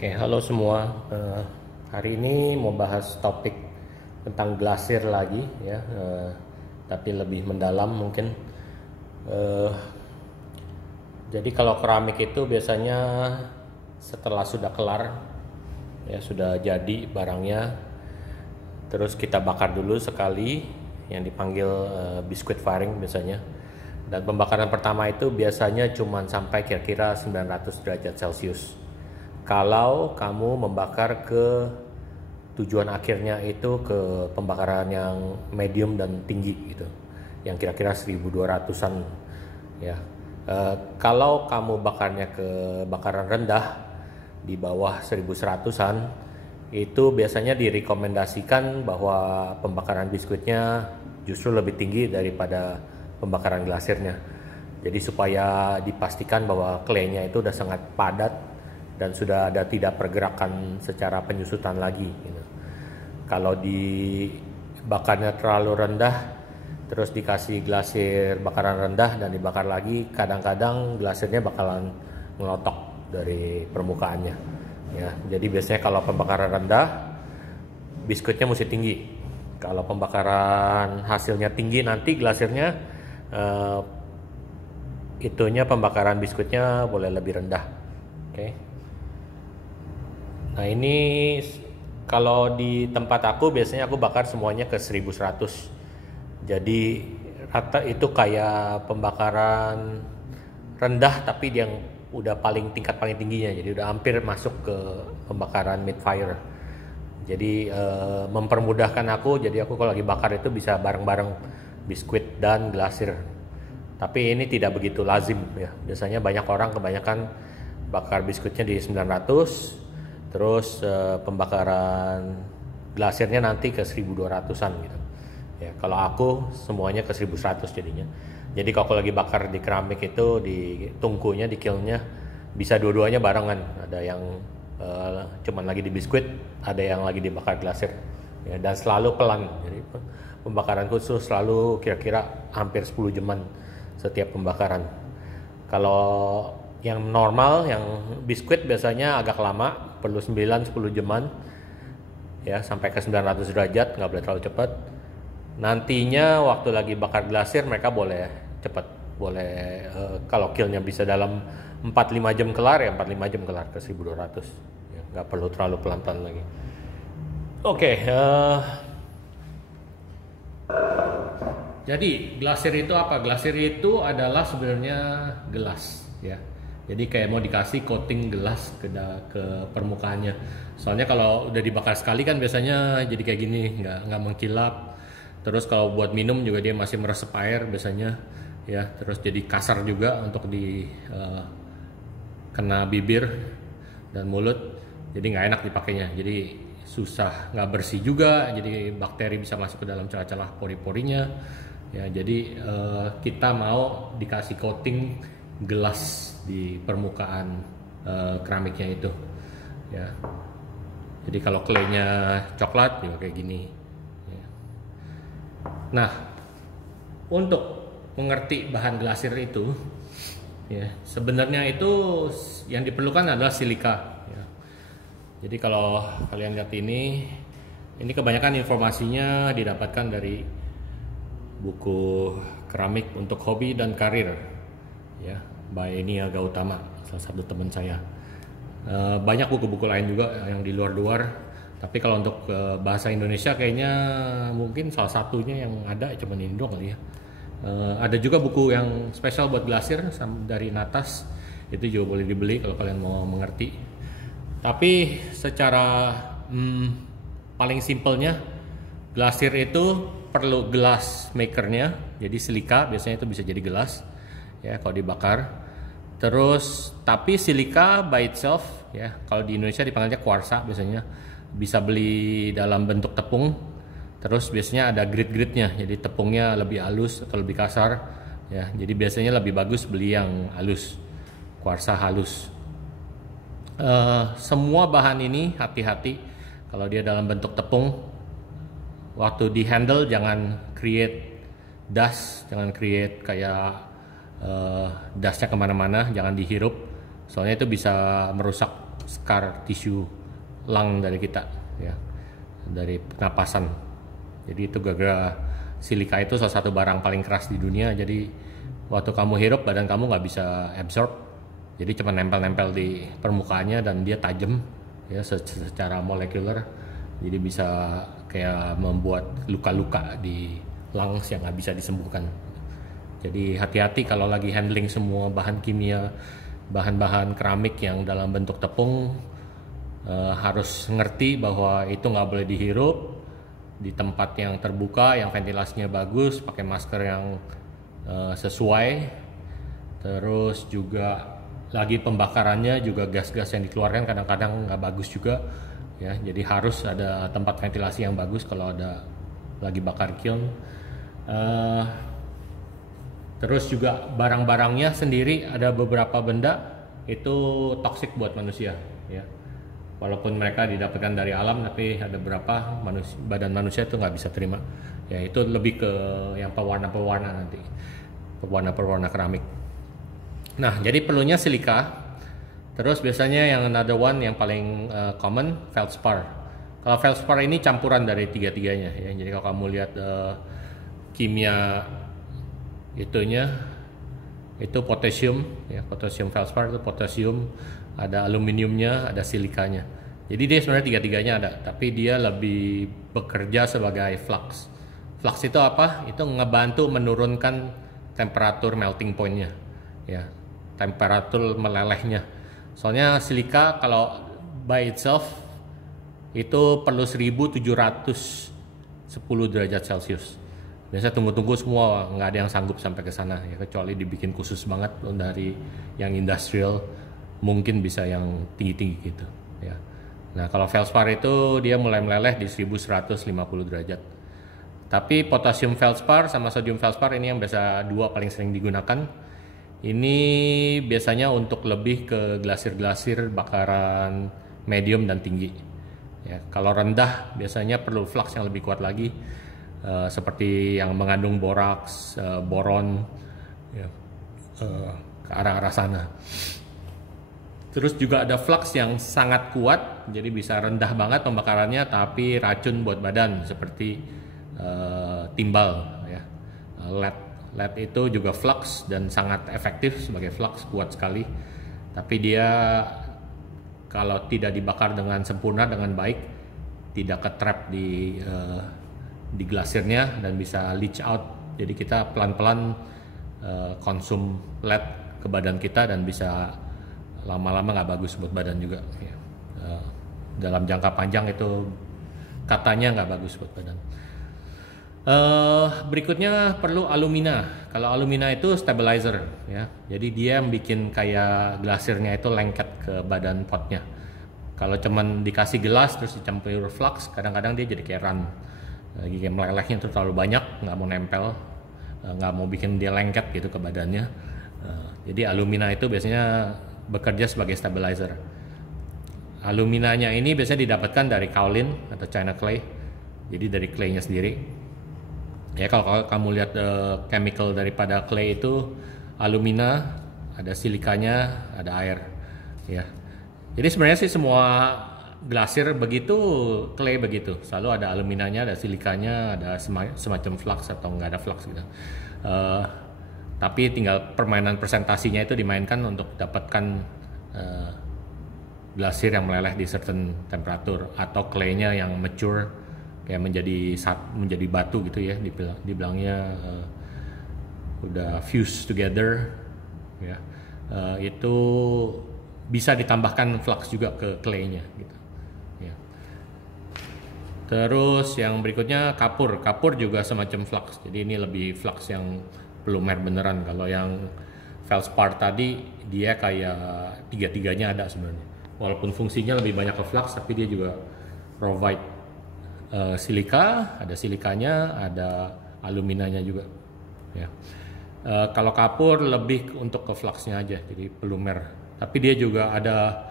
Oke, halo semua. Hari ini mau bahas topik tentang glasir lagi ya, tapi lebih mendalam mungkin. Eh, jadi kalau keramik itu biasanya setelah sudah kelar, ya sudah jadi barangnya, terus kita bakar dulu sekali, yang dipanggil biskuit firing biasanya. Dan pembakaran pertama itu biasanya cuma sampai kira-kira 900 derajat Celcius. Kalau kamu membakar ke tujuan akhirnya itu ke pembakaran yang medium dan tinggi gitu, yang kira-kira 1200-an ya. Kalau kamu bakarnya ke bakaran rendah di bawah 1100-an, itu biasanya direkomendasikan bahwa pembakaran biskuitnya justru lebih tinggi daripada pembakaran glasirnya. Jadi supaya dipastikan bahwa claynya itu udah sangat padat dan sudah ada tidak pergerakan secara penyusutan lagi gitu. Kalau dibakarnya terlalu rendah terus dikasih glasir bakaran rendah dan dibakar lagi, kadang-kadang glasirnya bakalan ngelotok dari permukaannya ya. Jadi biasanya kalau pembakaran rendah biskuitnya mesti tinggi. Kalau pembakaran hasilnya tinggi, nanti glasirnya itunya pembakaran biskuitnya boleh lebih rendah. Oke. Nah, ini kalau di tempat aku biasanya aku bakar semuanya ke 1100. Jadi rata itu kayak pembakaran rendah tapi yang udah tingkat paling tingginya. Jadi udah hampir masuk ke pembakaran mid fire. Jadi mempermudahkan aku, jadi aku kalau lagi bakar itu bisa bareng-bareng biskuit dan glasir. Tapi ini tidak begitu lazim ya. Biasanya banyak orang kebanyakan bakar biskuitnya di 900, terus pembakaran glasirnya nanti ke 1200-an gitu. Ya, kalau aku semuanya ke 1100 jadinya. Jadi kalau aku lagi bakar di keramik itu di tungkunya, di kilnnya bisa dua-duanya barengan. Ada yang cuman lagi di biskuit, ada yang lagi dibakar glasir. Ya, dan selalu pelan. Jadi pembakaran khusus selalu kira-kira hampir 10 jaman setiap pembakaran. Kalau yang normal, yang biskuit biasanya agak lama, perlu 9-10 jaman ya, sampai ke 900 derajat, nggak boleh terlalu cepat. Nantinya waktu lagi bakar glasir mereka boleh cepat, boleh kalau killnya bisa dalam 4-5 jam kelar ya 4-5 jam kelar ke 1200 ya, nggak perlu terlalu pelan-pelan lagi. Oke, jadi glasir itu apa? Glasir itu adalah sebenarnya gelas ya. Jadi kayak mau dikasih coating gelas ke permukaannya. Soalnya kalau udah dibakar sekali kan biasanya jadi kayak gini, nggak mengkilap. Terus kalau buat minum juga dia masih meresap air biasanya ya. Terus jadi kasar juga untuk kena bibir dan mulut. Jadi nggak enak dipakainya. Jadi susah, nggak bersih juga. Jadi bakteri bisa masuk ke dalam celah-celah pori-porinya. Ya, jadi kita mau dikasih coating gelas di permukaan keramiknya itu ya. Jadi kalau claynya coklat juga kayak gini ya. Nah, untuk mengerti bahan glasir itu ya, sebenarnya itu yang diperlukan adalah silika ya. Jadi kalau kalian lihat ini kebanyakan informasinya didapatkan dari buku keramik untuk hobi dan karir ya, by Nia Gautama, salah satu teman saya. Banyak buku-buku lain juga yang di luar-luar, tapi kalau untuk bahasa Indonesia kayaknya mungkin salah satunya yang ada cuma ini doang kali ya. Ada juga buku yang spesial buat glasir dari Natas, itu juga boleh dibeli kalau kalian mau mengerti. Tapi secara paling simpelnya, glasir itu perlu gelas makernya, jadi silika biasanya itu bisa jadi gelas ya kalau dibakar. Terus tapi silika by itself ya, kalau di Indonesia dipanggilnya kuarsa, biasanya bisa beli dalam bentuk tepung. Terus biasanya ada grit-gritnya, jadi tepungnya lebih halus atau lebih kasar ya. Jadi biasanya lebih bagus beli yang halus, kuarsa halus. Semua bahan ini hati-hati kalau dia dalam bentuk tepung. Waktu di handle jangan create dust, jangan create kayak dustnya kemana-mana, jangan dihirup, soalnya itu bisa merusak scar tisu lung dari kita, ya, dari pernapasan. Jadi itu gara-gara silika itu salah satu barang paling keras di dunia. Jadi waktu kamu hirup badan kamu nggak bisa absorb, jadi cuma nempel-nempel di permukaannya dan dia tajam, ya, secara molekuler. Jadi bisa kayak membuat luka-luka di lungs yang nggak bisa disembuhkan. Jadi hati-hati kalau lagi handling semua bahan kimia, bahan-bahan keramik yang dalam bentuk tepung. Harus ngerti bahwa itu nggak boleh dihirup di tempat yang terbuka, yang ventilasinya bagus, pakai masker yang sesuai. Terus juga lagi pembakarannya juga gas-gas yang dikeluarkan kadang-kadang nggak bagus juga, ya. Jadi harus ada tempat ventilasi yang bagus kalau ada lagi bakar kiln. Terus juga barang-barangnya sendiri ada beberapa benda itu toksik buat manusia, ya. Walaupun mereka didapatkan dari alam, tapi ada beberapa badan manusia itu nggak bisa terima. Ya itu lebih ke yang pewarna-pewarna nanti, pewarna-pewarna keramik. Nah, jadi perlunya silika. Terus biasanya yang another one yang paling common, feldspar. Kalau feldspar ini campuran dari tiga-tiganya, ya. Jadi kalau kamu lihat kimia itunya, itu potasium, ya, potasium feldspar itu potasium, ada aluminiumnya, ada silikanya. Jadi dia sebenarnya tiga-tiganya ada, tapi dia lebih bekerja sebagai flux. Flux itu apa? Itu ngebantu menurunkan temperatur melting point-nya, ya, temperatur melelehnya. Soalnya silika kalau by itself itu perlu 1710 derajat Celcius. Biasa tunggu-tunggu semua, nggak ada yang sanggup sampai ke sana, ya, kecuali dibikin khusus banget dari yang industrial, mungkin bisa yang tinggi-tinggi gitu, ya. Nah kalau feldspar itu dia mulai meleleh di 1150 derajat. Tapi potasium feldspar sama sodium feldspar ini yang biasa dua paling sering digunakan. Ini biasanya untuk lebih ke glasir-glasir bakaran medium dan tinggi, ya. Kalau rendah biasanya perlu flux yang lebih kuat lagi, seperti yang mengandung boraks, boron, ya, ke arah-arah sana. Terus juga ada flux yang sangat kuat, jadi bisa rendah banget pembakarannya tapi racun buat badan, seperti timbal, ya. LED itu juga flux dan sangat efektif sebagai flux, kuat sekali. Tapi dia kalau tidak dibakar dengan sempurna, dengan baik, tidak ketrap di glasirnya dan bisa leach out. Jadi kita pelan-pelan konsum LED ke badan kita dan bisa lama-lama nggak bagus buat badan juga, ya. Dalam jangka panjang itu katanya nggak bagus buat badan. Berikutnya perlu alumina. Kalau alumina itu stabilizer, ya. Jadi dia yang bikin kayak glasirnya itu lengket ke badan potnya. Kalau cuman dikasih gelas terus dicampur flux, kadang-kadang dia jadi kayak run. Lagi kayak melelehnya itu terlalu banyak, nggak mau nempel, nggak mau bikin dia lengket gitu ke badannya. Jadi alumina itu biasanya bekerja sebagai stabilizer. Aluminanya ini biasanya didapatkan dari kaolin atau china clay, jadi dari claynya sendiri. Ya kalau kamu lihat chemical daripada clay itu alumina, ada silikanya, ada air, ya. Jadi sebenarnya sih semua glasir begitu, clay begitu, selalu ada aluminanya, ada silikanya, ada semacam flux atau nggak ada flux gitu. Tapi tinggal permainan presentasinya itu dimainkan untuk dapatkan glasir yang meleleh di certain temperatur, atau claynya yang mature kayak menjadi batu gitu, ya, dibilangnya udah fuse together, ya. Itu bisa ditambahkan flux juga ke claynya gitu, ya. Terus yang berikutnya kapur juga semacam flux, jadi ini lebih flux yang plumer beneran. Kalau yang feldspar tadi dia kayak tiga-tiganya ada sebenarnya, walaupun fungsinya lebih banyak ke flux, tapi dia juga provide silika, ada silikanya, ada aluminanya juga, ya. Kalau kapur lebih untuk ke fluxnya aja, jadi plumer. Tapi dia juga ada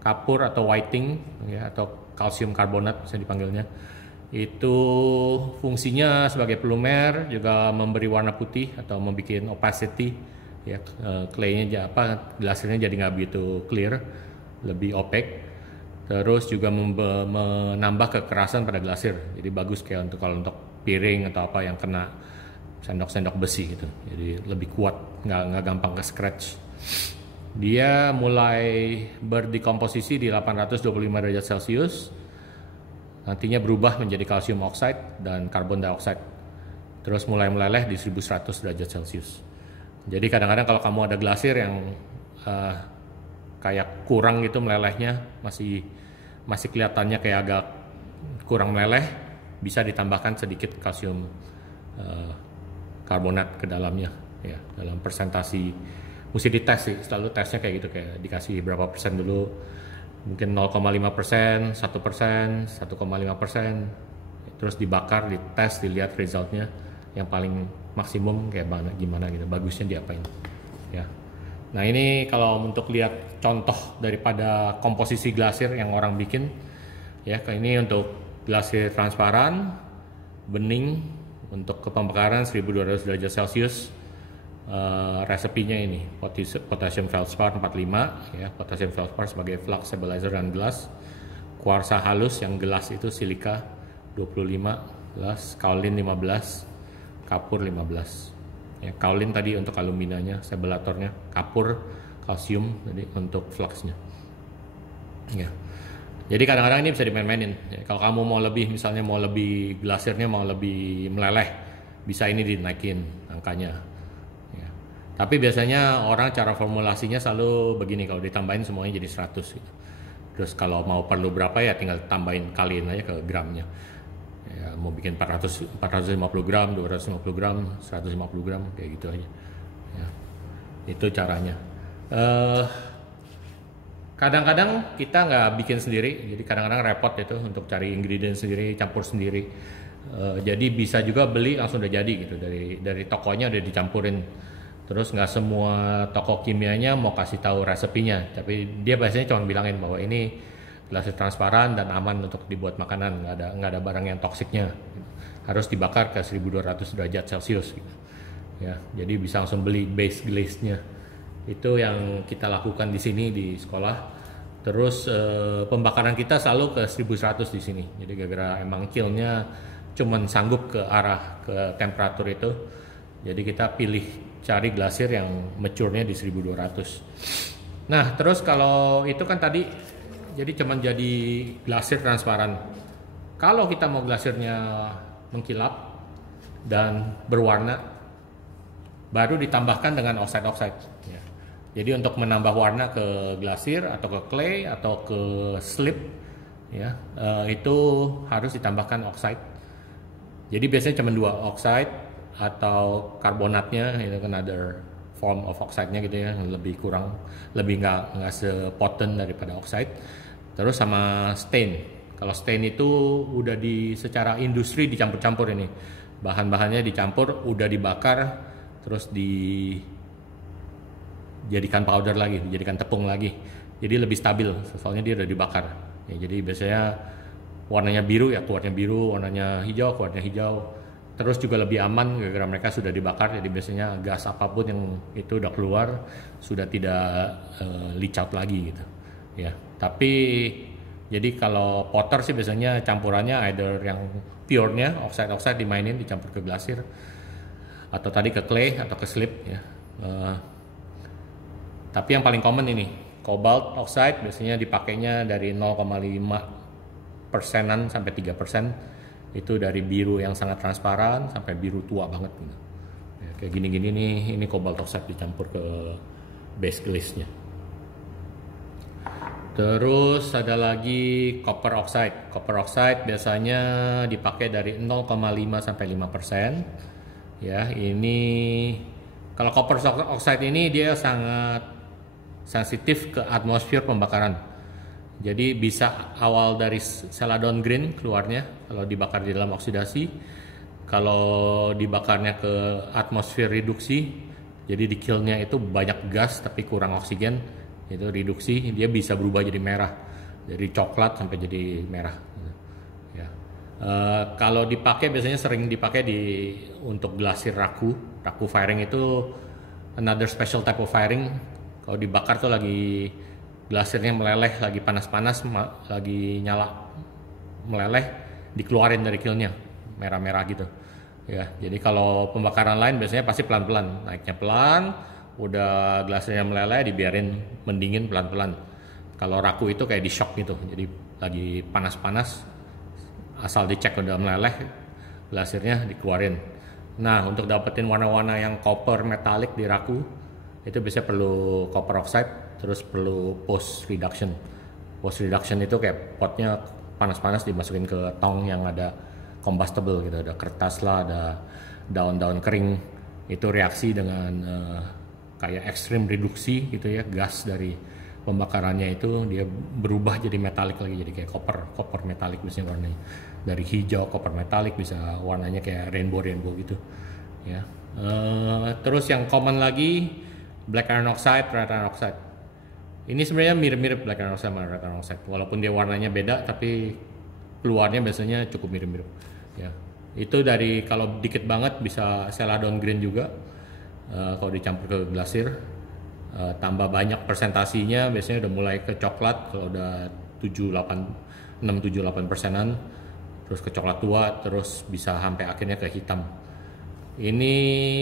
kapur atau whiting, ya, atau kalsium karbonat bisa dipanggilnya. Itu fungsinya sebagai plumer, juga memberi warna putih atau membuat opacity, ya, claynya glasirnya jadi nggak begitu clear, lebih opaque. Terus juga menambah kekerasan pada glasir, jadi bagus kayak kalau untuk piring atau apa yang kena sendok-sendok besi gitu, jadi lebih kuat, nggak gampang ke scratch. Dia mulai berdekomposisi di 825 derajat Celcius, nantinya berubah menjadi kalsium oxide dan karbon dioxide, terus mulai meleleh di 1100 derajat Celcius. Jadi kadang-kadang kalau kamu ada glasir yang kayak kurang gitu melelehnya, masih kelihatannya kayak agak kurang meleleh, bisa ditambahkan sedikit kalsium karbonat ke dalamnya, ya, dalam presentasi. Mesti dites sih, selalu tesnya kayak gitu, kayak dikasih berapa persen dulu, mungkin 0,5%, 1%, 1,5%, terus dibakar, dites, dilihat resultnya, yang paling maksimum kayak gimana gitu, bagusnya diapain, ya. Nah ini kalau untuk lihat contoh daripada komposisi glasir yang orang bikin, ya, kayak ini untuk glasir transparan, bening, untuk ke pembakaran 1200 derajat Celcius. Resepinya ini potassium feldspar 45, ya, potassium feldspar sebagai flux stabilizer dan gelas, kuarsa halus yang gelas itu silika 25 gelas, kaolin 15, kapur 15. Ya, kaolin tadi untuk aluminanya, stabilisatornya, kapur kalsium tadi untuk fluxnya. Ya. Jadi kadang-kadang ini bisa dimain-mainin. Ya, kalau kamu mau lebih, misalnya mau lebih glasirnya mau lebih meleleh, bisa ini dinaikin angkanya. Ya. Tapi biasanya orang cara formulasinya selalu begini, kalau ditambahin semuanya jadi 100 gitu. Terus kalau mau perlu berapa ya tinggal tambahin, kaliin aja ke gramnya. Ya, mau bikin 450 gram, 250 gram, 150 gram, kayak gitu aja. Ya, itu caranya. Kadang-kadang kita nggak bikin sendiri, jadi kadang-kadang repot itu untuk cari ingredient sendiri, campur sendiri. Jadi bisa juga beli langsung udah jadi gitu, dari tokonya udah dicampurin. Terus nggak semua toko kimianya mau kasih tahu resepinya, tapi dia biasanya cuma bilangin bahwa ini glasir transparan dan aman untuk dibuat makanan, nggak ada barang yang toksiknya, harus dibakar ke 1200 derajat Celcius gitu. Ya, jadi bisa langsung beli base glaze-nya. Itu yang kita lakukan di sini di sekolah. Terus pembakaran kita selalu ke 1100 di sini, jadi gara-gara emang kilnnya cuman sanggup ke arah ke temperatur itu, jadi kita pilih cari glasir yang mature-nya di 1200. Nah terus kalau itu kan tadi jadi cuman jadi glasir transparan. Kalau kita mau glasirnya mengkilap dan berwarna, baru ditambahkan dengan oxide. Ya. Jadi untuk menambah warna ke glasir atau ke clay atau ke slip, ya, itu harus ditambahkan oxide. Jadi biasanya cuma 2, oxide atau karbonatnya, itu kan other form of oxide-nya gitu ya, lebih nggak sepotent daripada oxide. Terus sama stain. Kalau stain itu udah secara industri dicampur-campur ini. Bahan-bahannya dicampur, udah dibakar, terus dijadikan powder lagi, dijadikan tepung lagi. Jadi lebih stabil, soalnya dia udah dibakar. Ya, jadi biasanya warnanya biru ya keluarnya biru, warnanya hijau keluarnya hijau. Terus juga lebih aman gara-gara mereka sudah dibakar, jadi biasanya gas apapun yang itu udah keluar sudah tidak leach out lagi gitu. Ya, tapi jadi kalau potter sih biasanya campurannya either yang pure-nya oxide dimainin dicampur ke glasir, atau tadi ke clay atau ke slip ya. Tapi yang paling common ini cobalt oxide, biasanya dipakainya dari 0,5%-an sampai 3%. Itu dari biru yang sangat transparan sampai biru tua banget gitu. Ya, kayak gini-gini nih, ini cobalt oxide dicampur ke base glaze-nya. Terus ada lagi copper oxide. Copper oxide biasanya dipakai dari 0,5 sampai 5%. Ya, ini kalau copper oxide ini dia sangat sensitif ke atmosfer pembakaran. Jadi bisa awal dari celadon green keluarnya kalau dibakar di dalam oksidasi. Kalau dibakarnya ke atmosfer reduksi, jadi di kilnya itu banyak gas tapi kurang oksigen, itu reduksi, dia bisa berubah jadi merah, dari coklat sampai jadi merah. Ya. Kalau dipakai biasanya sering dipakai untuk glasir raku firing itu another special type of firing. Kalau dibakar tuh lagi glasirnya meleleh, lagi panas-panas, lagi nyala meleleh, dikeluarin dari kilnnya, merah-merah gitu. Ya, jadi kalau pembakaran lain biasanya pasti pelan-pelan, naiknya pelan, udah glasirnya meleleh dibiarin mendingin pelan-pelan. Kalau raku itu kayak di shock gitu, jadi lagi panas-panas, asal dicek udah meleleh, glasirnya dikeluarin. Nah, untuk dapetin warna-warna yang copper metallic di raku, itu biasanya perlu copper oxide, terus perlu post reduction. Post reduction itu kayak potnya panas-panas dimasukin ke tong yang ada combustible gitu, ada kertas lah, ada daun-daun kering. Itu reaksi dengan kayak ekstrim reduksi gitu ya, gas dari pembakarannya itu dia berubah jadi metalik lagi, jadi kayak copper metalik biasanya warnanya. Dari hijau copper metalik bisa warnanya kayak rainbow gitu ya. Terus yang common lagi black iron oxide, red iron oxide. Ini sebenarnya mirip-mirip black iron oxide sama red iron oxide, walaupun dia warnanya beda tapi keluarnya biasanya cukup mirip-mirip ya. Itu dari kalau dikit banget bisa celadon green juga, kalau dicampur ke glasir. Tambah banyak presentasinya biasanya udah mulai ke coklat, kalau udah 6-7-8%-an, terus ke coklat tua, terus bisa sampai akhirnya ke hitam. Ini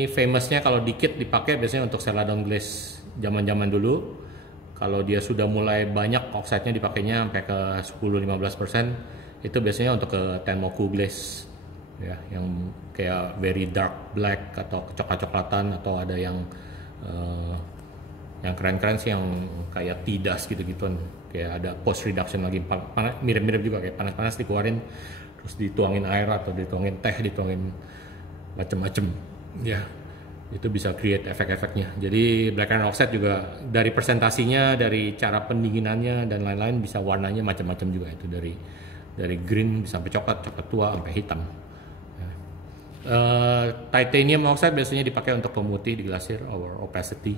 famousnya kalau dikit dipakai biasanya untuk celadon glaze zaman-zaman dulu. Kalau dia sudah mulai banyak oxide-nya dipakainya sampai ke 10-15%, itu biasanya untuk ke Tenmoku glaze ya, yang kayak very dark black atau coklat-coklatan, atau ada yang keren-keren sih yang kayak tidas gitu-gituan, kayak ada post reduction lagi, mirip-mirip juga kayak panas-panas dikeluarin terus dituangin air atau dituangin teh, dituangin macem-macem ya, itu bisa create efek-efeknya. Jadi black iron oxide juga dari presentasinya, dari cara pendinginannya dan lain-lain, bisa warnanya macam-macam juga, itu dari green sampai coklat tua sampai hitam. Titanium oxide biasanya dipakai untuk pemutih di glasir or opacity,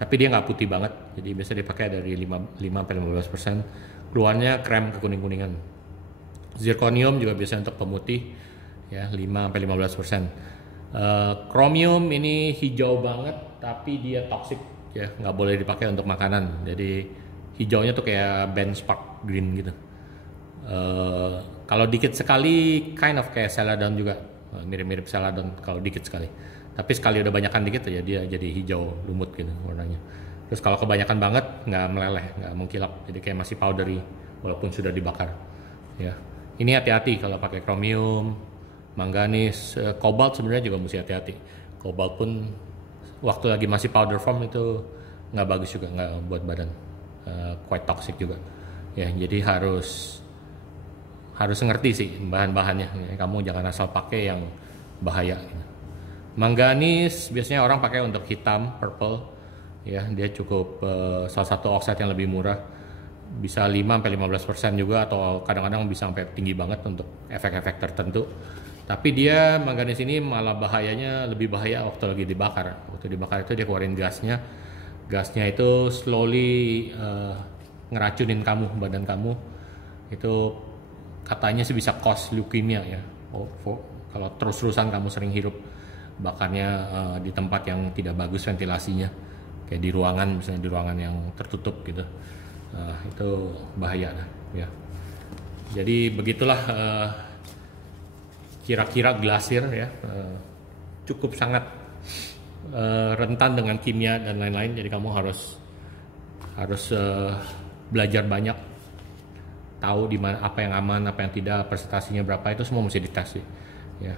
tapi dia nggak putih banget, jadi biasa dipakai dari 5-15%, keluarnya krem kekuning-kuningan. Zirconium juga biasa untuk pemutih ya, 5-15%. Chromium ini hijau banget tapi dia toxic ya, nggak boleh dipakai untuk makanan, jadi hijaunya tuh kayak benchmark green gitu. Kalau dikit sekali kind of kayak celadon juga, mirip-mirip celadon kalau dikit sekali, tapi sekali udah banyakan dikit ya dia jadi hijau lumut gitu warnanya. Terus kalau kebanyakan banget nggak meleleh, nggak mengkilap, jadi kayak masih powdery walaupun sudah dibakar ya. Ini hati-hati kalau pakai chromium, manganis, kobalt sebenarnya juga mesti hati-hati. Kobalt pun waktu lagi masih powder form itu nggak bagus juga, nggak buat badan, quite toxic juga ya. Jadi harus ngerti sih bahan-bahannya. Kamu jangan asal pakai yang bahaya. Manganis biasanya orang pakai untuk hitam, purple ya. Dia cukup salah satu oxide yang lebih murah, bisa 5-15% juga, atau kadang-kadang bisa sampai tinggi banget untuk efek-efek tertentu. Tapi dia manganis ini malah bahayanya lebih bahaya waktu lagi dibakar. Waktu dibakar itu dia keluarin gasnya itu slowly ngeracunin badan kamu. Itu katanya sih bisa cause leukemia ya. Kalau terus-terusan kamu sering hirup bakarnya di tempat yang tidak bagus ventilasinya, kayak di ruangan, misalnya di ruangan yang tertutup gitu, itu bahaya ya. Jadi begitulah kira-kira glasir ya, cukup sangat rentan dengan kimia dan lain-lain. Jadi kamu harus belajar banyak, tahu di mana apa yang aman, apa yang tidak, presentasinya berapa, itu semua mesti dites sih ya.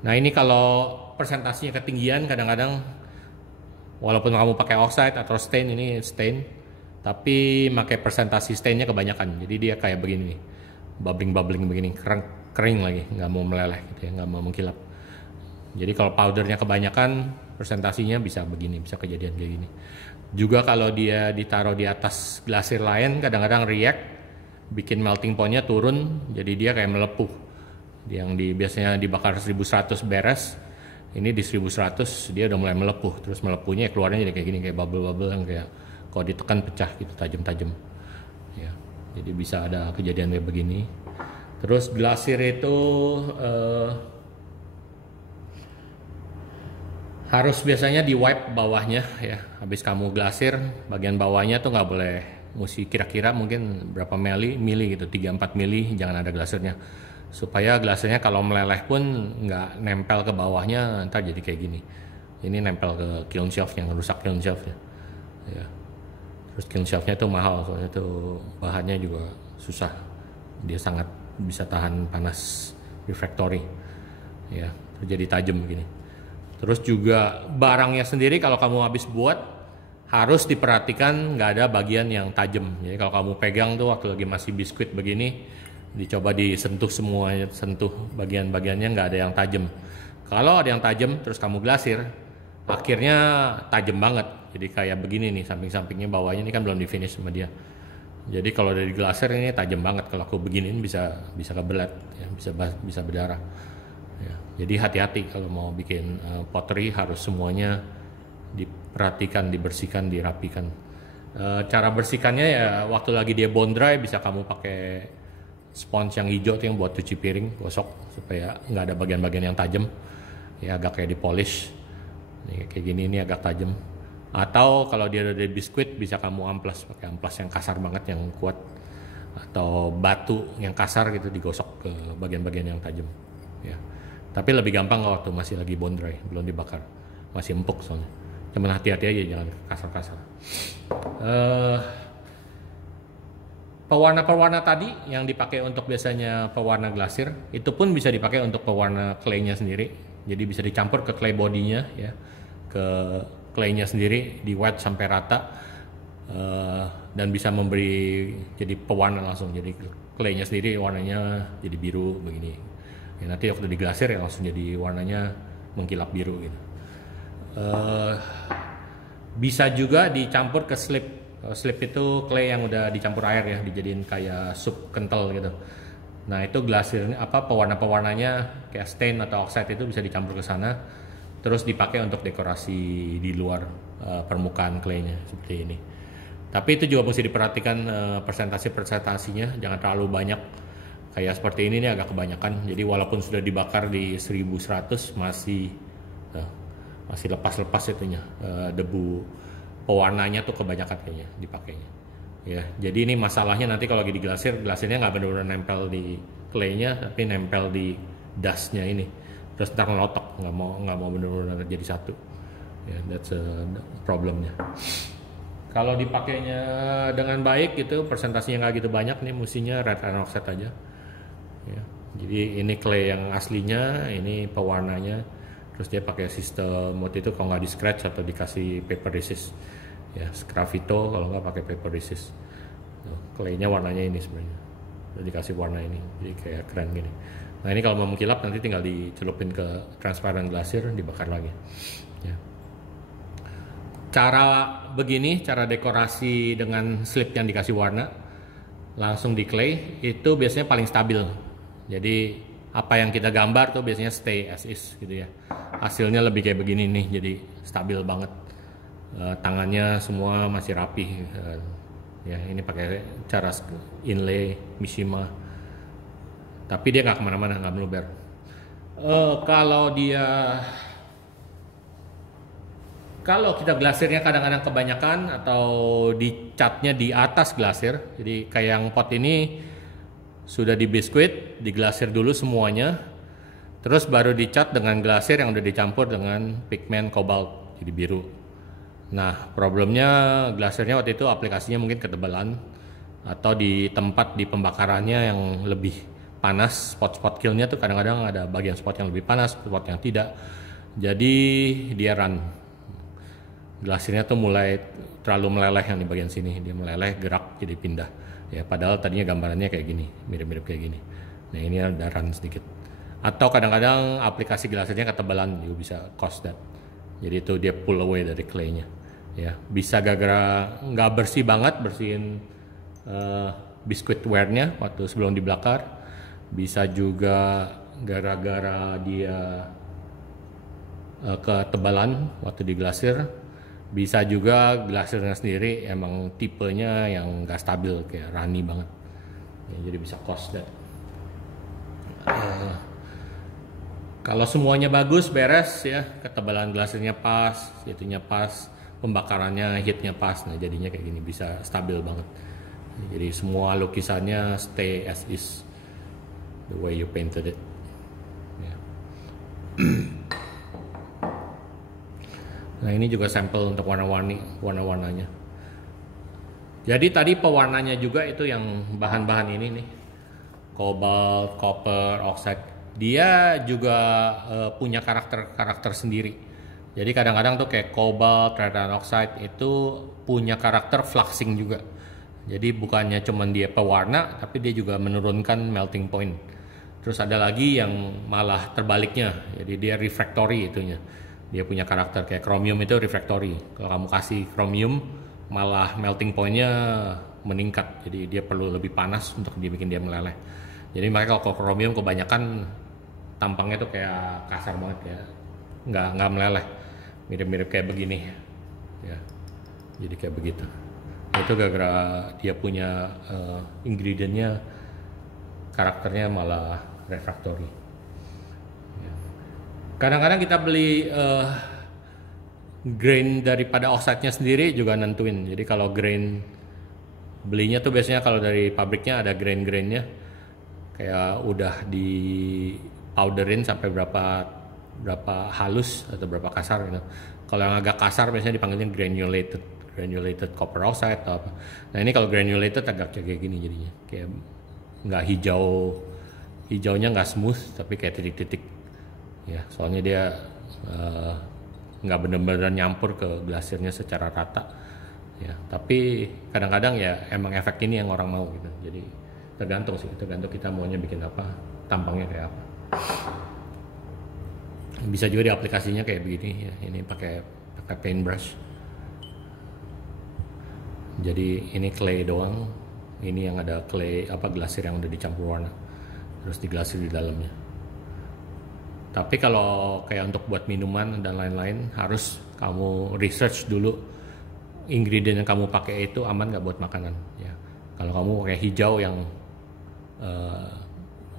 Nah ini kalau presentasinya ketinggian, kadang-kadang walaupun kamu pakai oxide atau stain, ini stain tapi pakai presentasi stainnya kebanyakan, jadi dia kayak begini nih, bubbling begini, kering lagi, nggak mau meleleh gitu ya, nggak mau mengkilap. Jadi kalau powdernya kebanyakan, presentasinya bisa begini, bisa kejadian kayak gini. Juga kalau dia ditaruh di atas glasir lain, kadang-kadang react, bikin melting point-nya turun, jadi dia kayak melepuh. Yang biasanya dibakar 1100 beres, ini di 1100 dia udah mulai melepuh. Terus melepuhnya keluarnya jadi kayak gini, kayak bubble-bubble yang kayak kalau ditekan pecah gitu, tajam-tajam ya. Jadi bisa ada kejadian kayak begini. Terus glasir itu Harus biasanya di wipe bawahnya ya. Habis kamu glasir, bagian bawahnya tuh nggak boleh, mesti kira-kira mungkin berapa mili gitu, 3-4 mili, jangan ada glasirnya. Supaya glasirnya kalau meleleh pun nggak nempel ke bawahnya, ntar jadi kayak gini. Ini nempel ke kiln shaft, yang rusak kiln shaft ya. Terus kiln shaftnya tuh mahal, soalnya tuh bahannya juga susah. Dia sangat bisa tahan panas refractory ya, terus jadi tajam begini. Terus juga barangnya sendiri kalau kamu habis buat harus diperhatikan nggak ada bagian yang tajam. Jadi kalau kamu pegang tuh waktu lagi masih biskuit begini, dicoba disentuh semuanya, sentuh bagian-bagiannya nggak ada yang tajam. Kalau ada yang tajam terus kamu glasir, akhirnya tajam banget. Jadi kayak begini nih, samping-sampingnya, bawahnya ini kan belum di finish sama dia. Jadi kalau dari glasir ini tajam banget. Kalau aku beginiin bisa kebelet, ya, bisa berdarah. Ya, jadi hati-hati kalau mau bikin pottery, harus semuanya diperhatikan, dibersihkan, dirapikan. Cara bersihkannya ya waktu lagi dia bone dry bisa kamu pakai sponge yang hijau tuh yang buat cuci piring, gosok supaya nggak ada bagian-bagian yang tajam. Ya agak kayak di polish. Nih, kayak gini ini agak tajam. Atau kalau dia udah dari biskuit bisa kamu amplas, pakai amplas yang kasar banget, yang kuat. Atau batu yang kasar gitu digosok ke bagian-bagian yang tajam. Ya. Tapi lebih gampang waktu masih lagi bone dry, belum dibakar, masih empuk soalnya. Cuman hati-hati aja, jangan kasar-kasar. Pewarna-pewarna tadi yang dipakai untuk biasanya pewarna glasir, itu pun bisa dipakai untuk pewarna clay-nya sendiri. Jadi bisa dicampur ke clay bodinya ya, ke clay-nya sendiri, di white sampai rata, dan bisa memberi jadi pewarna langsung. Jadi clay-nya sendiri warnanya jadi biru begini. Ya, nanti waktu diglasir ya langsung jadi warnanya mengkilap biru gitu. Bisa juga dicampur ke slip. Slip itu clay yang udah dicampur air ya, dijadiin kayak sup kental gitu. Nah itu glasirnya pewarna-pewarnanya kayak stain atau oxide itu bisa dicampur ke sana, terus dipakai untuk dekorasi di luar permukaan claynya seperti ini. Tapi itu juga mesti diperhatikan persentasinya, jangan terlalu banyak. Kayak seperti ini nih agak kebanyakan. Jadi walaupun sudah dibakar di 1100 masih lepas-lepas itunya, debu pewarnanya tuh kebanyakan kayaknya dipakainya. Ya, jadi ini masalahnya nanti kalau lagi diglasir, glasirnya nggak benar-benar nempel di claynya, tapi nempel di dustnya ini. Terus ntar ngelotok, nggak mau benar-benar jadi satu. Ya, that's a problemnya. Kalau dipakainya dengan baik itu persentasinya nggak gitu banyak nih, mestinya red iron oxide aja. Ya, jadi ini clay yang aslinya, ini pewarnanya, terus dia pakai sistem waktu itu kalau nggak di scratch atau dikasih paper resist, ya Scravito kalau nggak pakai paper resist. Claynya warnanya ini sebenarnya, udah dikasih warna ini, jadi kayak keren gini. Nah ini kalau mau mengkilap nanti tinggal dicelupin ke transparent glacier, dibakar lagi. Ya. Cara begini, cara dekorasi dengan slip yang dikasih warna langsung di clay itu biasanya paling stabil. Jadi apa yang kita gambar tuh biasanya stay as is gitu ya. Hasilnya lebih kayak begini nih, jadi stabil banget. Tangannya semua masih rapi. Ya ini pakai cara inlay Mishima. Tapi dia nggak kemana-mana, nggak meluber. Kalau kita glasirnya kadang-kadang kebanyakan atau dicatnya di atas glasir, jadi kayak yang pot ini sudah di biskuit, diglasir dulu semuanya, terus baru dicat dengan glasir yang udah dicampur dengan pigmen kobalt jadi biru. Nah problemnya glasirnya waktu itu aplikasinya mungkin ketebalan, atau di tempat di pembakarannya yang lebih panas, spot-spot kilnnya tuh kadang-kadang ada bagian spot yang lebih panas, spot yang tidak, jadi dia run. Glasirnya tuh mulai terlalu meleleh yang di bagian sini, dia meleleh, gerak, jadi pindah. Ya padahal tadinya gambarannya kayak gini, mirip-mirip kayak gini. Nah ini ada run sedikit. Atau kadang-kadang aplikasi glasirnya ketebalan juga bisa cause that. Jadi itu dia pull away dari claynya. Ya bisa gara-gara nggak bersih banget, bersihin biskuitware-nya waktu sebelum dibakar. Bisa juga gara-gara dia ketebalan waktu diglasir. Bisa juga glasirnya sendiri emang tipenya yang gak stabil, kayak runny banget ya, jadi bisa cause that. Kalau semuanya bagus, beres ya, ketebalan glasirnya pas, itunya pas, pembakarannya, heatnya pas, nah jadinya kayak gini bisa stabil banget. Jadi semua lukisannya stay as is, the way you painted it. Ya. Nah ini juga sampel untuk warna-warnanya. Jadi tadi pewarnanya juga itu yang bahan-bahan ini nih, cobalt, copper, oxide. Dia juga punya karakter sendiri. Jadi kadang-kadang tuh kayak cobalt, titanium oxide itu punya karakter fluxing juga. Jadi bukannya cuman dia pewarna, tapi dia juga menurunkan melting point. Terus ada lagi yang malah terbaliknya, jadi dia refractory itunya. Dia punya karakter kayak chromium itu refractory. Kalau kamu kasih chromium, malah melting pointnya meningkat. Jadi dia perlu lebih panas untuk dibikin dia meleleh. Jadi mereka kalau chromium kebanyakan tampangnya tuh kayak kasar banget ya, nggak meleleh, mirip-mirip kayak begini ya. Jadi kayak begitu. Itu gara-gara dia punya ingredientnya, karakternya malah refractory. Ya. Kadang-kadang kita beli grain daripada oxide-nya sendiri juga nentuin. Jadi kalau grain belinya tuh biasanya kalau dari pabriknya ada grain-grainnya, kayak udah di powderin sampai berapa halus atau berapa kasar gitu. Kalau yang agak kasar biasanya dipanggilnya granulated copper oxide atau apa. Nah ini kalau granulated agak kayak gini jadinya, kayak nggak hijaunya nggak smooth tapi kayak titik-titik ya, soalnya dia nggak benar-benar nyampur ke glasirnya secara rata ya. Tapi kadang-kadang ya emang efek ini yang orang mau gitu. Jadi tergantung kita maunya bikin apa, tampangnya kayak apa. Bisa juga di aplikasinya kayak begini ya, ini pakai paintbrush. Jadi ini clay doang, ini yang ada clay glasir yang udah dicampur warna, terus diglasir di dalamnya. Tapi kalau kayak untuk buat minuman dan lain-lain harus kamu research dulu ingredient yang kamu pakai itu aman nggak buat makanan ya. Kalau kamu pakai hijau yang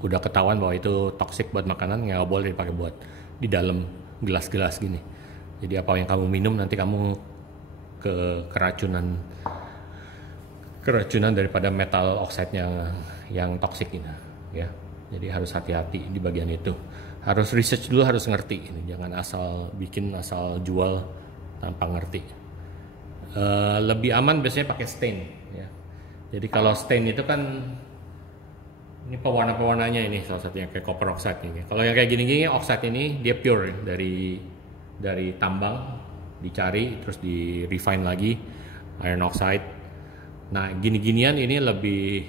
udah ketahuan bahwa itu toxic buat makanan, nggak boleh dipakai buat di dalam gelas-gelas gini. Jadi apa yang kamu minum nanti kamu keracunan daripada metal oxide-nya yang toxic ini ya. Jadi harus hati-hati di bagian itu. Harus research dulu, harus ngerti ini. Jangan asal bikin, asal jual tanpa ngerti. Lebih aman biasanya pakai stain ya. Jadi kalau stain itu kan ini pewarna-pewarnanya ini salah satunya kayak copper oxide ini. Kalau yang kayak gini-gini oxide ini dia pure ya, dari tambang dicari terus di refine lagi iron oxide. Nah gini-ginian ini lebih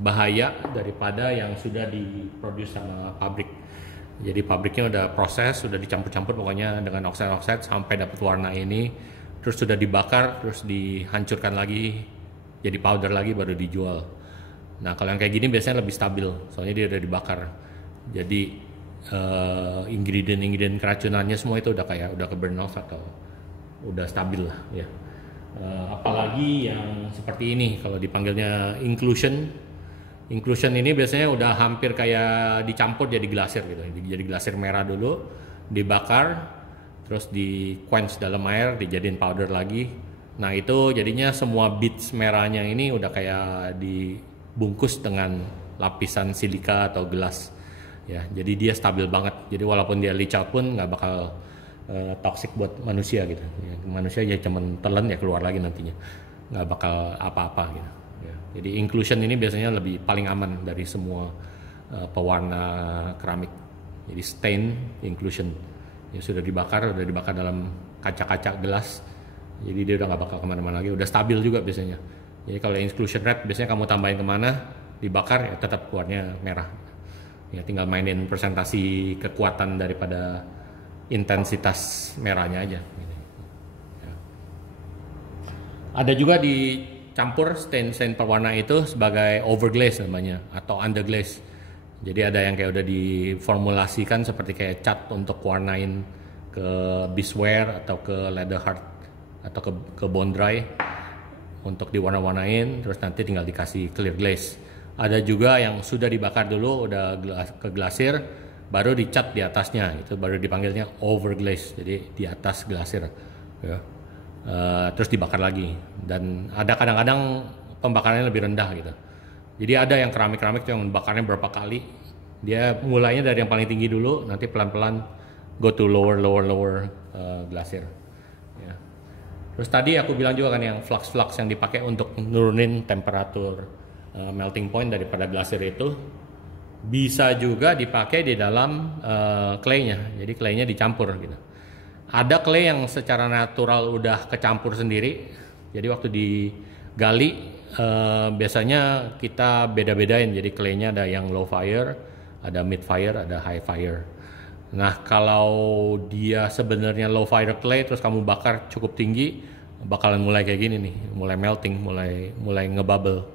bahaya daripada yang sudah diproduksi sama pabrik. Jadi pabriknya udah proses, sudah dicampur-campur pokoknya dengan oxide sampai dapat warna ini, terus sudah dibakar, terus dihancurkan lagi jadi powder lagi baru dijual. Nah kalau yang kayak gini biasanya lebih stabil, soalnya dia udah dibakar. Jadi ingredient keracunannya semua itu udah ke burn off atau udah stabil lah ya. Apalagi yang seperti ini kalau dipanggilnya inclusion ini biasanya udah hampir kayak dicampur jadi glasir gitu. Jadi glasir merah dulu, dibakar, terus di quench dalam air, dijadiin powder lagi. Nah itu jadinya semua bits merahnya ini udah kayak dibungkus dengan lapisan silika atau gelas ya. Jadi dia stabil banget. Jadi walaupun dia leach out pun nggak bakal toxic buat manusia gitu ya. Manusia ya cuman telan ya keluar lagi nantinya, nggak bakal apa-apa gitu ya. Jadi inclusion ini biasanya paling aman dari semua pewarna keramik. Jadi stain inclusion ya sudah dibakar dalam kaca-kaca gelas, jadi dia udah nggak bakal kemana-mana lagi, udah stabil juga biasanya. Jadi kalau inclusion red biasanya kamu tambahin kemana, dibakar ya tetap keluarnya merah ya, tinggal mainin presentasi kekuatan daripada intensitas merahnya aja ya. Ada juga dicampur stain pewarna itu sebagai overglaze namanya atau underglaze. Jadi ada yang kayak udah diformulasikan seperti kayak cat untuk warnain ke beesware atau ke leather heart atau ke bone dry untuk diwarna-warnain, terus nanti tinggal dikasih clear glaze. Ada juga yang sudah dibakar dulu, udah ke glasir, baru dicat di atasnya, itu baru dipanggilnya overglaze, jadi di atas glasir ya. Terus dibakar lagi, dan ada kadang-kadang pembakarannya lebih rendah gitu. Jadi ada yang keramik yang bakarnya berapa kali, dia mulainya dari yang paling tinggi dulu, nanti pelan-pelan go to lower glasir ya. Terus tadi aku bilang juga kan yang flux yang dipakai untuk nurunin temperatur melting point daripada glasir itu bisa juga dipakai di dalam clay-nya. Jadi clay-nya dicampur gitu. Ada clay yang secara natural udah kecampur sendiri. Jadi waktu digali biasanya kita beda-bedain. Jadi clay-nya ada yang low fire, ada mid fire, ada high fire. Nah, kalau dia sebenarnya low fire clay terus kamu bakar cukup tinggi, bakalan mulai kayak gini nih, mulai melting, mulai ngebubble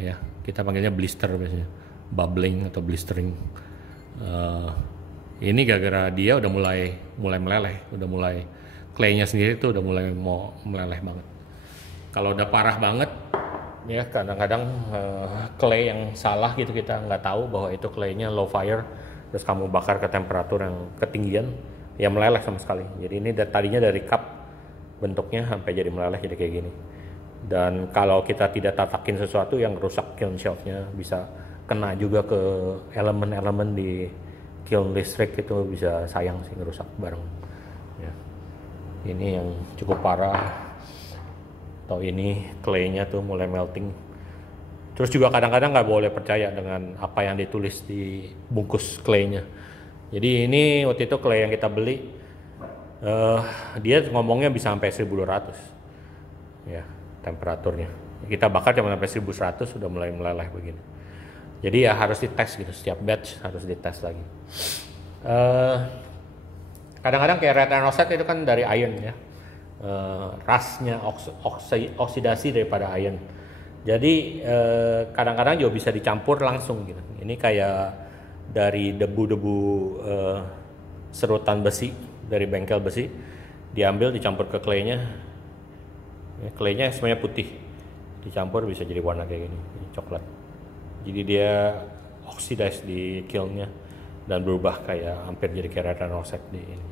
ya. Kita panggilnya blister biasanya, bubbling atau blistering. Ini gara-gara dia udah mulai meleleh, udah mulai clay-nya sendiri tuh udah mulai mau meleleh banget. Kalau udah parah banget ya, kadang-kadang clay yang salah gitu, kita nggak tahu bahwa itu clay-nya low fire, terus kamu bakar ke temperatur yang ketinggian, ya meleleh sama sekali. Jadi ini tadinya dari cup bentuknya sampai jadi meleleh jadi kayak gini. Dan kalau kita tidak tatakin sesuatu yang rusak kiln shelf-nya, bisa kena juga ke elemen-elemen di kiln listrik, itu bisa sayang sih ngerusak bareng ya. Ini yang cukup parah. Atau ini clay-nya tuh mulai melting. Terus juga kadang-kadang nggak boleh percaya dengan apa yang ditulis di bungkus clay-nya. Jadi ini waktu itu clay yang kita beli, dia ngomongnya bisa sampai 1200 ya temperaturnya. Kita bakar cuma sampai 1100 sudah mulai meleleh begini. Jadi ya harus dites gitu, setiap batch harus dites lagi. Kadang-kadang kayak red and rosette itu kan dari iron ya, rasnya oksidasi daripada iron. Jadi kadang-kadang juga bisa dicampur langsung gitu. Ini kayak dari debu-debu serutan besi dari bengkel besi, diambil dicampur ke clay-nya. Clay-nya semuanya putih, dicampur bisa jadi warna kayak gini, coklat. Jadi dia oxidize di kiln-nya dan berubah kayak hampir jadi kayak red and rosette di ini.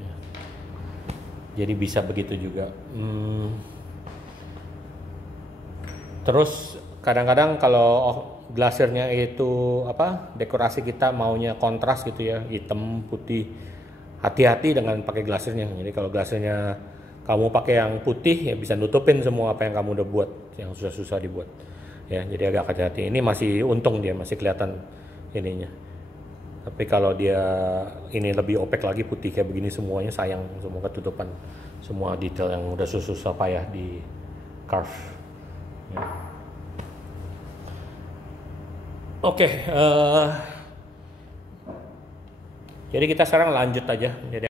Ya. Jadi bisa begitu juga. Terus kadang-kadang kalau glasirnya itu dekorasi kita maunya kontras gitu ya, hitam putih, hati-hati dengan pakai glasirnya. Jadi kalau glasirnya kamu pakai yang putih ya bisa nutupin semua apa yang kamu udah buat, yang susah-susah dibuat ya. Jadi agak hati-hati. Ini masih untung dia masih kelihatan ininya. Tapi kalau dia ini lebih opek lagi, putih kayak begini semuanya, sayang semua ketutupan semua detail yang udah susah payah di carve ya. Oke, jadi kita sekarang lanjut aja. Jadi